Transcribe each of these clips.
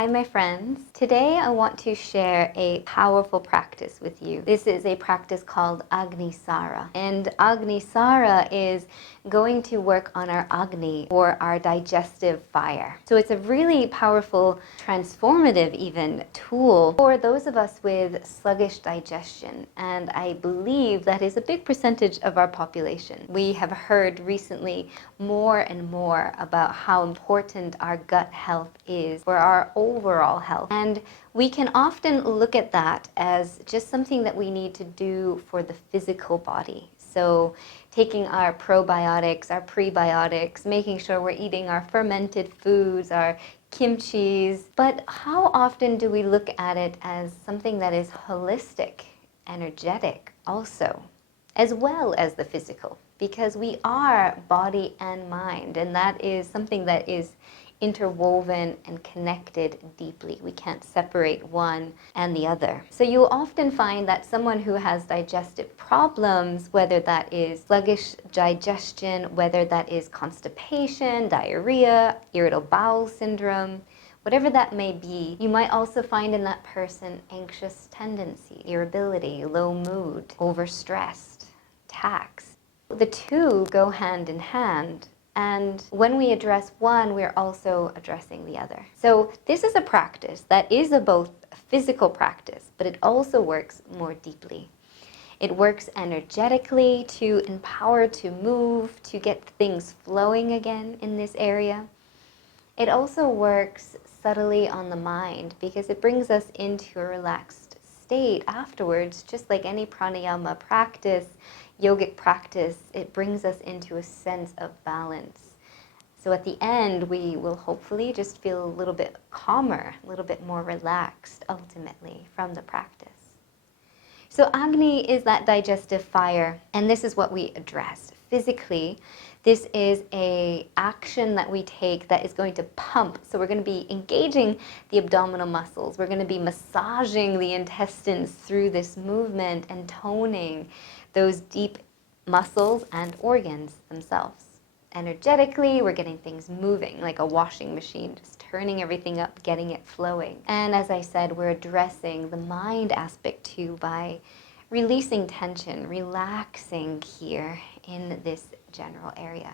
Hi, my friends. Today I want to share a powerful practice with you. This is a practice called Agni Sara. And Agni Sara is going to work on our Agni, or our digestive fire. So it's a really powerful, transformative even tool for those of us with sluggish digestion. And I believe that is a big percentage of our population. We have heard recently more and more about how important our gut health is for our overall health. And we can often look at that as just something that we need to do for the physical body. So taking our probiotics, our prebiotics, making sure we're eating our fermented foods, our kimchis. But how often do we look at it as something that is holistic, energetic also, as well as the physical? Because we are body and mind, and that is something that is interwoven and connected deeply. We can't separate one and the other. So you'll often find that someone who has digestive problems, whether that is sluggish digestion, whether that is constipation, diarrhea, irritable bowel syndrome, whatever that may be, you might also find in that person anxious tendency, irritability, low mood, overstressed, tax. The two go hand in hand. And when we address one, we're also addressing the other. So this is a practice that is a both physical practice, but it also works more deeply. It works energetically to empower, to move, to get things flowing again in this area. It also works subtly on the mind because it brings us into a relaxed state afterwards, just like any pranayama practice, yogic practice. It brings us into a sense of balance. So at the end, we will hopefully just feel a little bit calmer, a little bit more relaxed ultimately from the practice. So Agni is that digestive fire, and this is what we address. Physically, this is an action that we take that is going to pump. So we're going to be engaging the abdominal muscles. We're going to be massaging the intestines through this movement and toning those deep muscles and organs themselves. Energetically, we're getting things moving like a washing machine, just turning everything up, getting it flowing. And as I said, we're addressing the mind aspect too by releasing tension, relaxing here in this general area.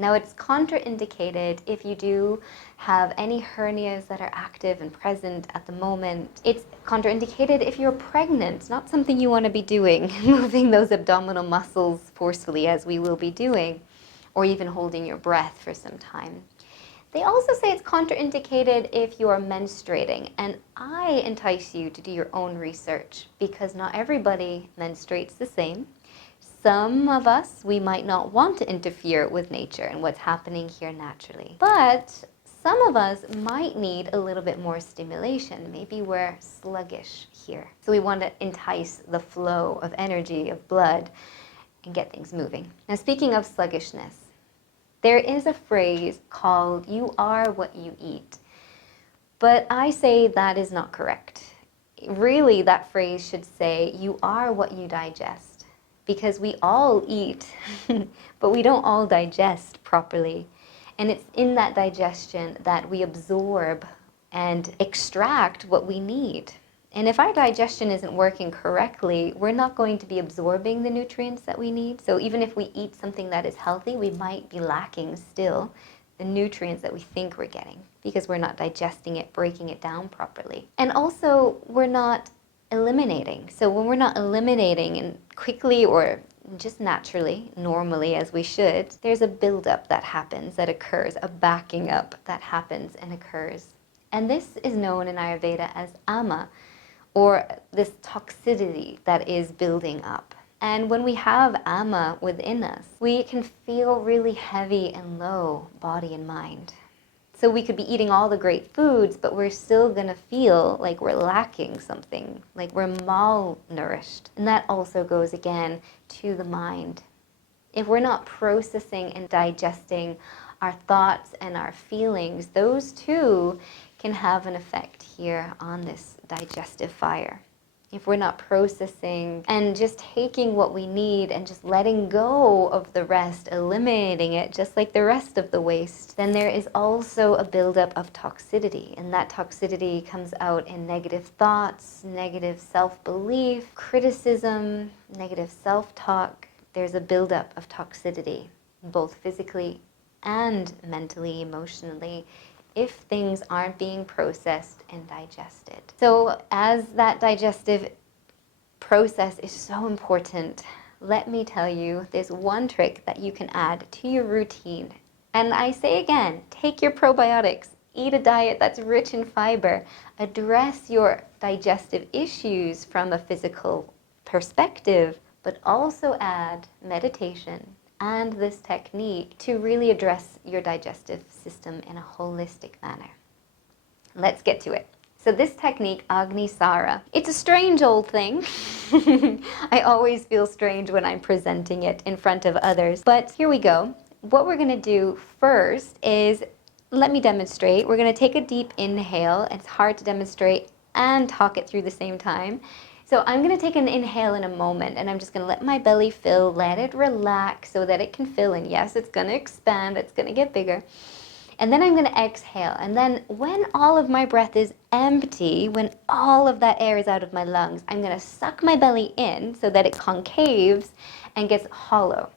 Now, it's contraindicated if you do have any hernias that are active and present at the moment. It's contraindicated if you're pregnant. It's not something you want to be doing, moving those abdominal muscles forcefully as we will be doing, or even holding your breath for some time. They also say it's contraindicated if you are menstruating, and I entice you to do your own research because not everybody menstruates the same. Some of us, we might not want to interfere with nature and what's happening here naturally. But some of us might need a little bit more stimulation. Maybe we're sluggish here. So we want to entice the flow of energy, of blood, and get things moving. Now, speaking of sluggishness, there is a phrase called, "You are what you eat." But I say that is not correct. Really, that phrase should say, "You are what you digest." Because we all eat, but we don't all digest properly. And it's in that digestion that we absorb and extract what we need. And if our digestion isn't working correctly, we're not going to be absorbing the nutrients that we need. So even if we eat something that is healthy, we might be lacking still the nutrients that we think we're getting because we're not digesting it, breaking it down properly. And also, we're not eliminating. So when we're not eliminating and quickly or just naturally, normally as we should, there's a buildup that happens, that occurs, a backing up that happens and occurs. And this is known in Ayurveda as ama, or this toxicity that is building up. And when we have ama within us, we can feel really heavy and low, body and mind. So we could be eating all the great foods, but we're still going to feel like we're lacking something, like we're malnourished. And that also goes again to the mind. If we're not processing and digesting our thoughts and our feelings, those two can have an effect here on this digestive fire. if we're not processing and just taking what we need and just letting go of the rest, eliminating it just like the rest of the waste, then there is also a buildup of toxicity. And that toxicity comes out in negative thoughts, negative self-belief, criticism, negative self-talk. There's a buildup of toxicity, both physically and mentally, emotionally, if things aren't being processed and digested. So as that digestive process is so important, let me tell you, there's one trick that you can add to your routine. And I say again, take your probiotics, eat a diet that's rich in fiber, address your digestive issues from a physical perspective, but also add meditation and this technique to really address your digestive system in a holistic manner. Let's get to it. So this technique, Agni Sara, it's a strange old thing. I always feel strange when I'm presenting it in front of others, but here we go. What we're going to do first is, let me demonstrate. We're going to take a deep inhale. It's hard to demonstrate and talk it through the same time. So I'm going to take an inhale in a moment, and I'm just going to let my belly fill, let it relax so that it can fill in. Yes, it's going to expand, it's going to get bigger. And then I'm going to exhale. And then when all of my breath is empty, when all of that air is out of my lungs, I'm going to suck my belly in so that it concaves and gets hollow.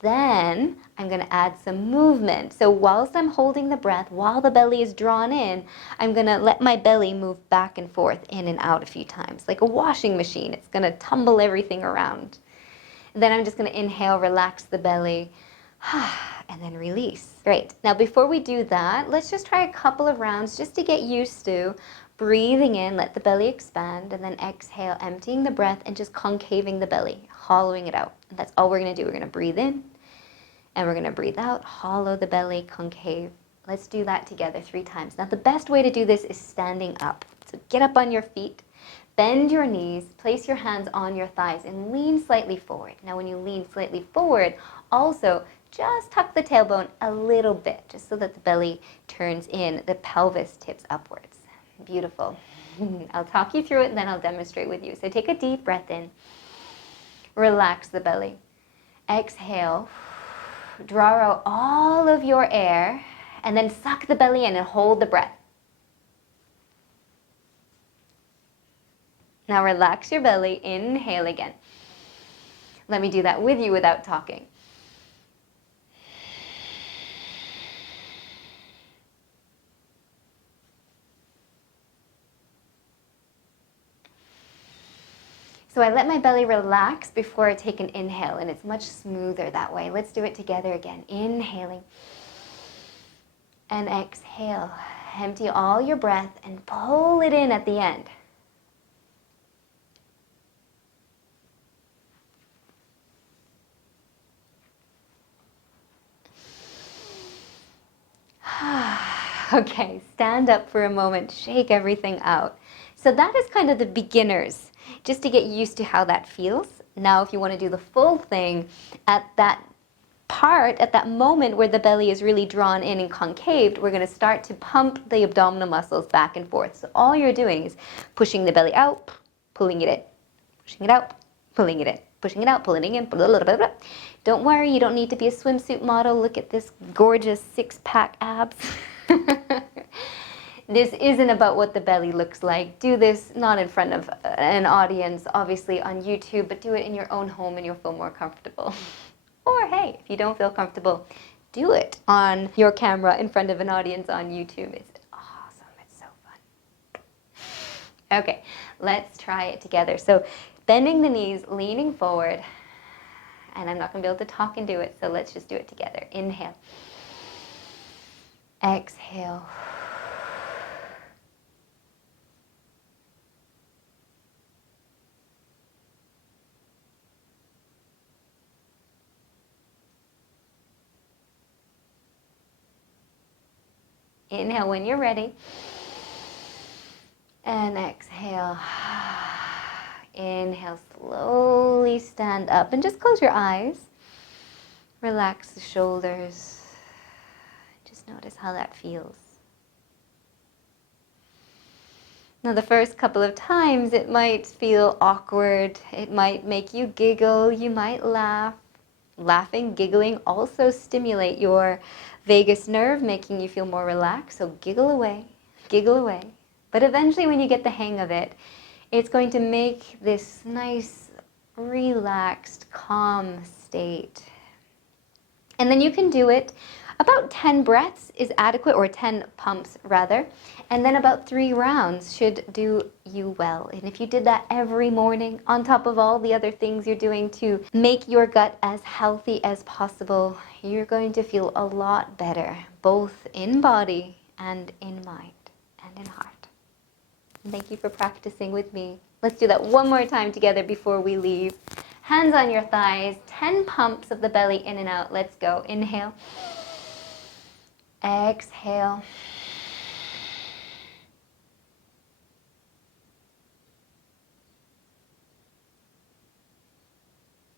Then I'm going to add some movement. So whilst I'm holding the breath, while the belly is drawn in, I'm going to let my belly move back and forth, in and out a few times, like a washing machine. It's going to tumble everything around. Then I'm just going to inhale, relax the belly, and then release. Great. Now before we do that, let's just try a couple of rounds just to get used to breathing in, let the belly expand, and then exhale, emptying the breath and just concaving the belly, hollowing it out. And that's all we're going to do. We're going to breathe in and we're going to breathe out, hollow the belly, concave. Let's do that together 3 times. Now the best way to do this is standing up. So get up on your feet, bend your knees, place your hands on your thighs and lean slightly forward. Now when you lean slightly forward, also just tuck the tailbone a little bit, just so that the belly turns in, the pelvis tips upwards. Beautiful. I'll talk you through it and then I'll demonstrate with you. So take a deep breath in. Relax the belly. Exhale. Draw out all of your air and then suck the belly in and hold the breath. Now relax your belly. Inhale again. Let me do that with you without talking. So I let my belly relax before I take an inhale, and it's much smoother that way. Let's do it together again. Inhaling and exhale. Empty all your breath and pull it in at the end. Okay, stand up for a moment, shake everything out. So that is kind of the beginners, just to get used to how that feels. Now, if you want to do the full thing, at that part, at that moment where the belly is really drawn in and concaved, we're going to start to pump the abdominal muscles back and forth. So all you're doing is pushing the belly out, pulling it in, pushing it out, pulling it in, pushing it out, pulling it in, blah, blah, blah, blah. Don't worry, you don't need to be a swimsuit model. Look at this gorgeous 6-pack abs. This isn't about what the belly looks like. Do this not in front of an audience, obviously on YouTube, but do it in your own home and you'll feel more comfortable. Or hey, if you don't feel comfortable, do it on your camera in front of an audience on YouTube. It's awesome. It's so fun. Okay, let's try it together. So bending the knees, leaning forward, and I'm not going to be able to talk and do it, so let's just do it together. Inhale. Exhale. Inhale when you're ready. And exhale. Inhale, slowly stand up and just close your eyes. Relax the shoulders. Just notice how that feels. Now, the first couple of times it might feel awkward, it might make you giggle, you might laugh. Laughing, giggling also stimulate your vagus nerve, making you feel more relaxed. So giggle away, giggle away. But eventually when you get the hang of it, it's going to make this nice, relaxed, calm state. And then you can do it. About 10 breaths is adequate, or 10 pumps rather. And then about 3 rounds should do you well. And if you did that every morning, on top of all the other things you're doing to make your gut as healthy as possible, you're going to feel a lot better, both in body and in mind and in heart. And thank you for practicing with me. Let's do that one more time together before we leave. Hands on your thighs, 10 pumps of the belly in and out. Let's go. Inhale. Exhale.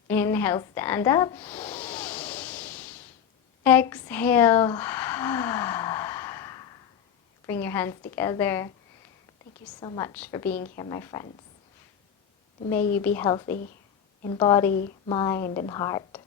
Inhale, stand up. Exhale. Bring your hands together. Thank you so much for being here, my friends. May you be healthy in body, mind, and heart.